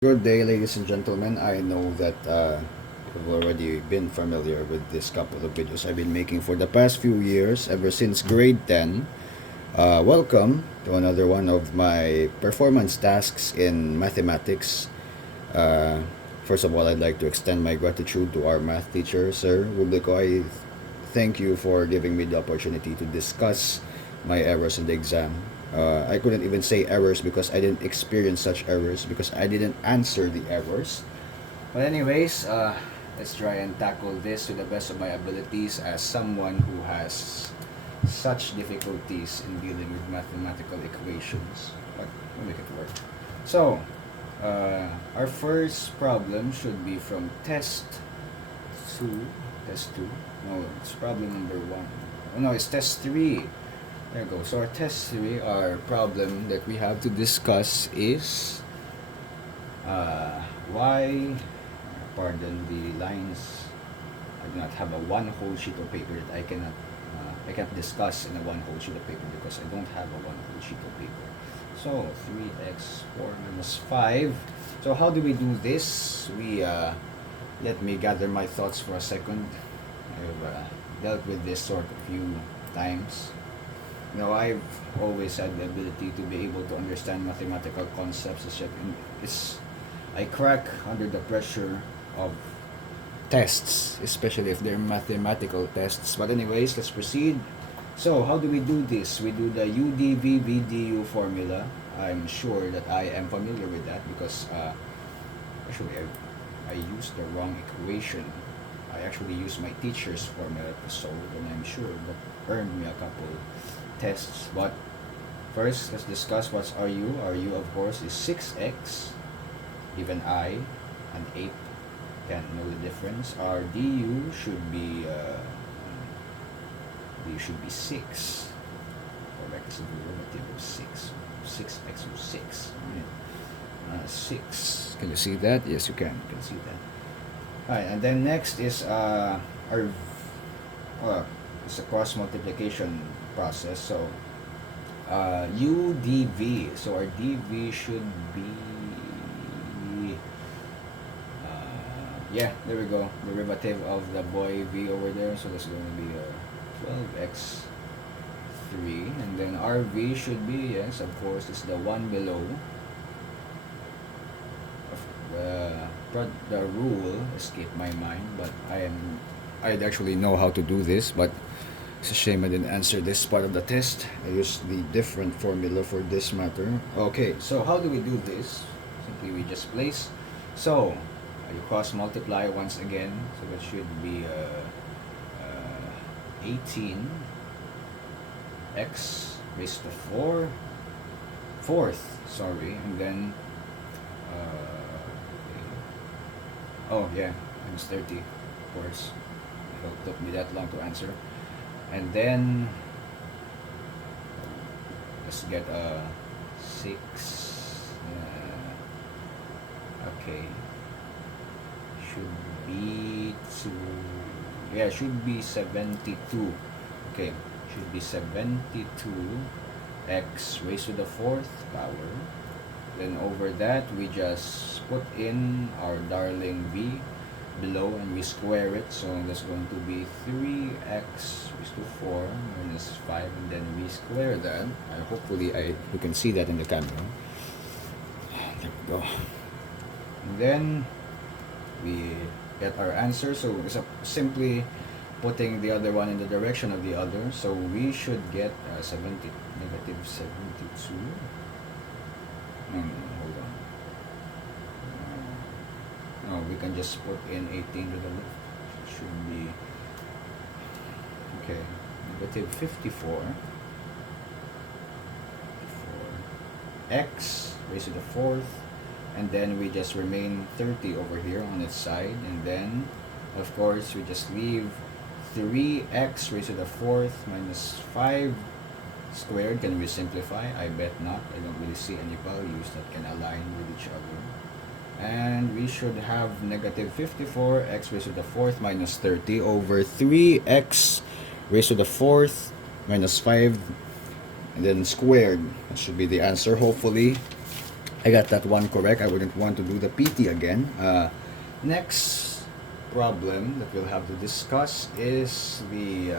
Good day, ladies and gentlemen. I know that you've already been familiar with this couple of videos I've been making for the past few years, ever since grade 10. Welcome to another one of my performance tasks in mathematics. Uh, First of all, I'd like to extend my gratitude to our math teacher, Sir Rublico. I thank you for giving me the opportunity to discuss my errors in the exam. I couldn't even say errors because I didn't experience such errors because I didn't answer the errors. But anyways, let's try and tackle this to the best of my abilities as someone who has such difficulties in dealing with mathematical equations. But we'll make it work. So, our first problem should be from test 2. Test 2? No, it's problem number 1. Oh, no, it's test 3. There you go. So our test 3, our problem that we have to discuss is why, pardon the lines, I do not have a one whole sheet of paper that I can't discuss in a one whole sheet of paper because I don't have a one whole sheet of paper. So 3x 4 minus 5. So how do we do this? Let me gather my thoughts for a second. I've dealt with this sort of few times. I've always had the ability to be able to understand mathematical concepts. I crack under the pressure of tests, especially if they're mathematical tests. But anyways, let's proceed. So how do we do this? We do the UDV VDU formula. I'm sure that I am familiar with that because actually I used the wrong equation. I actually used my teacher's formula to solve, and I'm sure that earned me a couple tests. But first, let's discuss what's RU. RU, of course, is 6x given I and 8. Can't know the difference. Our du should be 6. Correct, is the derivative of 6. 6x or 6. 6. Can you see that? Yes, you can. You can see that. Alright, and then next is it's a cross multiplication process. So UDV. So our dv should be yeah, there we go. Derivative of the boy v over there. So that's going to be 12x 3, and then RV should be, yes, of course, it's the one below. The rule escaped my mind, but I'd actually know how to do this, but it's a shame I didn't answer this part of the test. I used the different formula for this matter. Okay, so how do we do this? Simply we just place. So you cross multiply once again, so that should be 18 x raised to 4th, sorry, and then oh yeah, minus 30, of course. It took me that long to answer. And then let's get 6. Okay, should be should be 72. Okay, should be 72 x raised to the 4th power. Then over that we just put in our darling v below and we square it. So that's going to be 3x raised to 4 minus 5, and then we square that. Hopefully you can see that in the camera. There we go. And then we get our answer. So it's simply putting the other one in the direction of the other. So we should get negative 72. No, hold on. No, we can just put in 18 to the left. It should be okay. Negative 54. X raised to the 4th, and then we just remain 30 over here on its side, and then of course we just leave 3x raised to the 4th minus 5 squared. Can we simplify? I bet not. I don't really see any values that can align with each other. And we should have negative 54 x raised to the 4th minus 30 over 3x raised to the 4th minus 5, and then squared. That should be the answer, hopefully. I got that one correct. I wouldn't want to do the PT again. Next problem that we'll have to discuss is the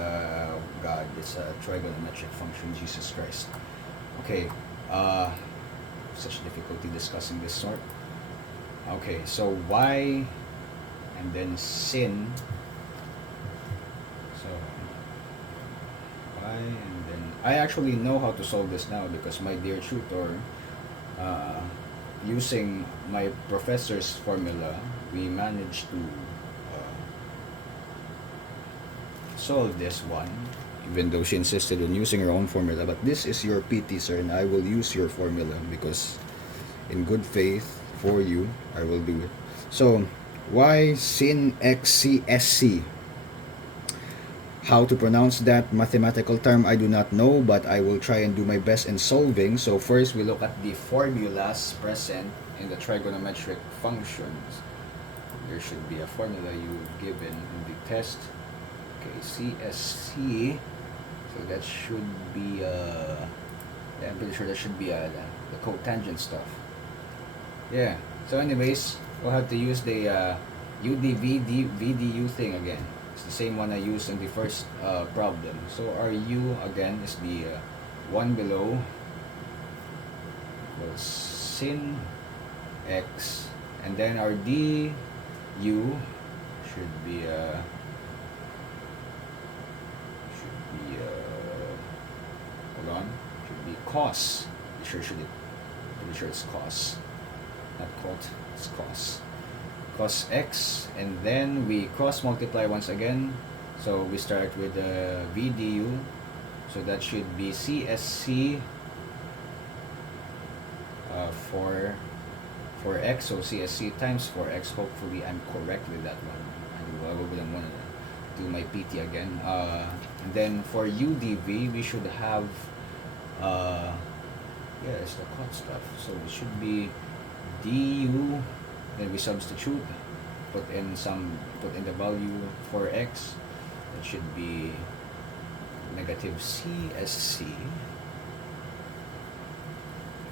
God, it's a trigonometric function. Jesus Christ. Okay, such difficulty discussing this sort. Okay, so y and then sin. So y and then I actually know how to solve this now because my dear tutor, uh, using my professor's formula, we managed to solve this one, even though she insisted on using her own formula. But this is your PT, sir, and I will use your formula because in good faith for you, I will do it. So, y sin x c s c. How to pronounce that mathematical term, I do not know, but I will try and do my best in solving. So first, we look at the formulas present in the trigonometric functions. There should be a formula you've given in the test. Okay, CSC. So that should be, yeah, I'm pretty sure that should be the cotangent stuff. Yeah. So anyways, we'll have to use the VDU thing again. It's the same one I used in the first problem. So our U again is the one below equals sin x, and then our DU should be hold on, should be cos. Pretty sure it's cos, not cot. It's cos. Cos x, and then we cross multiply once again. So we start with the VDU. So that should be CSC for x. So CSC times 4x. Hopefully I'm correct with that one. I wouldn't want to do my PT again. And then for UDV, we should have yeah, it's the cot stuff. So it should be DU. Then we substitute, put in the value for x. That should be negative CSC.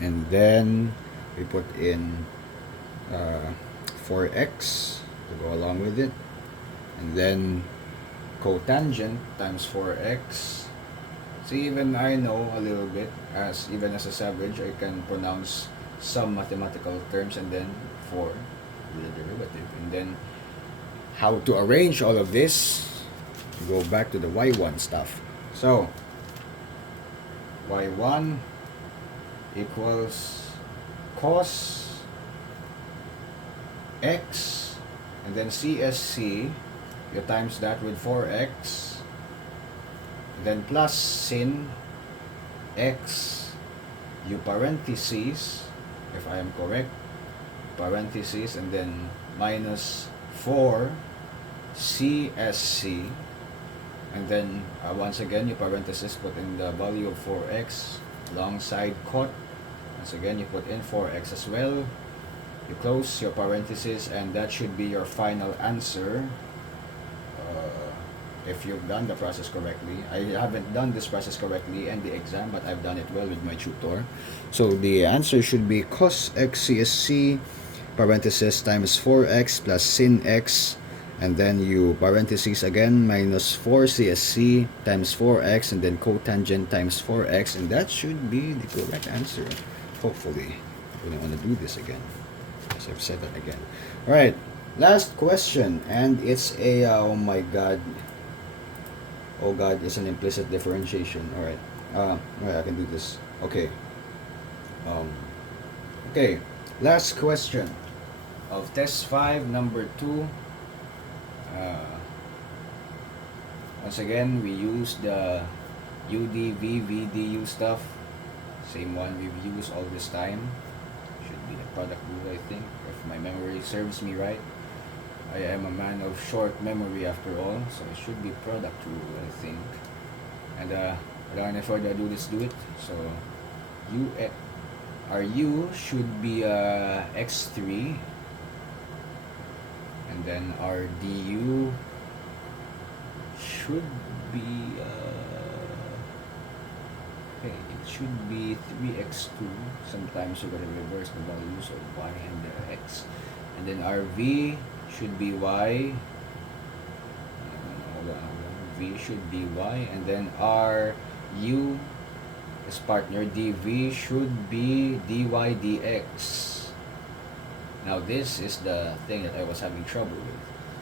And then we put in 4x to go along with it. And then cotangent times 4x. See, even I know a little bit, even as a savage, I can pronounce some mathematical terms, and then for the derivative, and then how to arrange all of this. Go back to the y1 stuff. So y1 equals cos x, and then CSC, you times that with 4x, then plus sin x, you parentheses, if I am correct, parentheses, and then minus 4 CSC, and then once again you parentheses, put in the value of 4x alongside cot. Once again you put in 4x as well, you close your parentheses, and that should be your final answer. If you've done the process correctly. I haven't done this process correctly in the exam, but I've done it well with my tutor. So the answer should be cos x CSC parenthesis times 4x plus sin x, and then you parentheses again minus 4 CSC times 4x, and then cotangent times 4x, and that should be the correct answer. Hopefully. We don't want to do this again, as I've said that again. Alright, last question, and it's a, oh my god, it's an implicit differentiation. Alright, I can do this. Okay. Okay, last question of test 5, number 2. Once again, we use the UDV, VDU stuff. Same one we've used all this time. Should be the product rule, I think, if my memory serves me right. I am a man of short memory after all, so it should be product rule, I think. And without any further ado, let's do it. So our U should be x3, and then our du should be Okay, it should be 3x2. Sometimes you're gonna reverse the values of y and the x. And then our v should be y. Hold on. V should be y. And then our u, as partner, dv should be dy dx. Now this is the thing that I was having trouble with.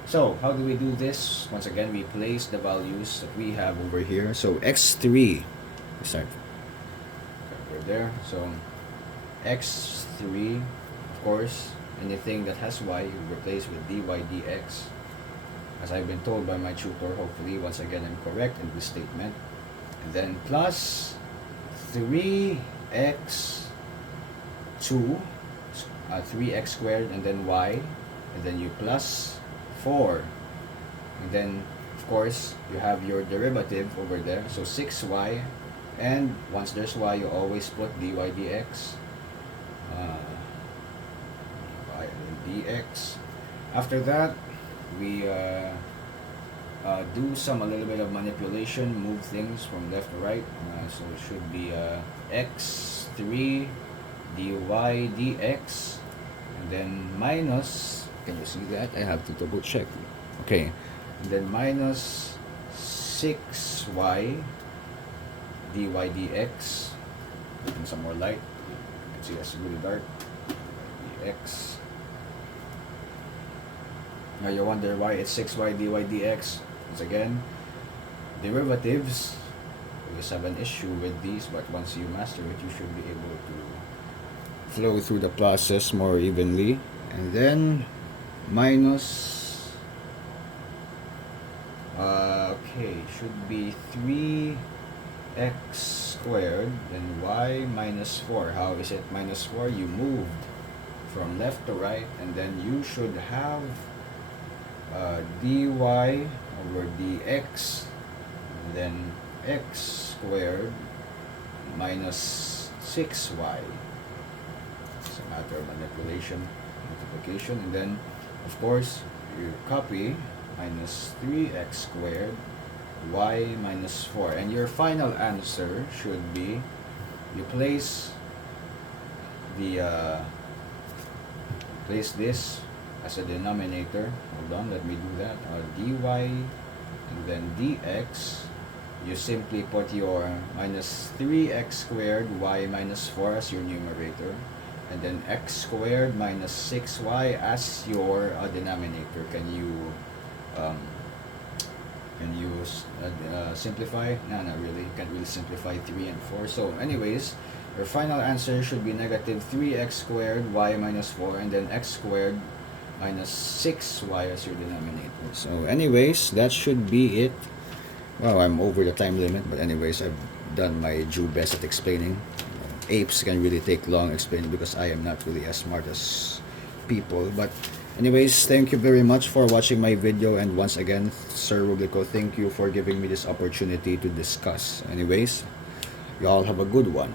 So how do we do this? Once again, we place the values that we have over here. So x3, we start over there. So x3, of course, anything that has y, you replace with dy dx. As I've been told by my tutor, hopefully once again I'm correct in this statement. And then plus 3x2, 3x squared, and then y, and then you plus 4, and then of course you have your derivative over there, so 6y, and once there's y you always put dy dx, y and dx. After that we do a little bit of manipulation, move things from left to right, so it should be x3 dy dx, and then minus, can you see that? I have to double check. Okay, and then minus 6y dy dx, and some more light, you can see that's really dark, dx. Now you wonder why it's 6y dy dx. Once again, derivatives, we just have an issue with these, but once you master it, you should be able to flow through the process more evenly. And then minus, okay, should be 3x squared, then y minus 4. How is it minus 4? You moved from left to right, and then you should have dy over dx, and then x squared minus 6y. It's a matter of manipulation, multiplication, and then of course you copy minus 3x squared y minus 4, and your final answer should be, you place the place this as a denominator. Hold on, let me do that. Dy and then dx, you simply put your minus 3x squared y minus 4 as your numerator, and then x squared minus 6y as your denominator. Can you simplify? No, not really. You can't really simplify 3 and 4. So anyways, your final answer should be negative 3x squared y minus 4, and then x squared minus 6y as your denominator. So anyways, that should be it. Well, I'm over the time limit, but anyways, I've done my due best at explaining. Apes can really take long explaining because I am not really as smart as people. But anyways, thank you very much for watching my video, and once again, Sir Rublico, thank you for giving me this opportunity to discuss. Anyways, you all have a good one.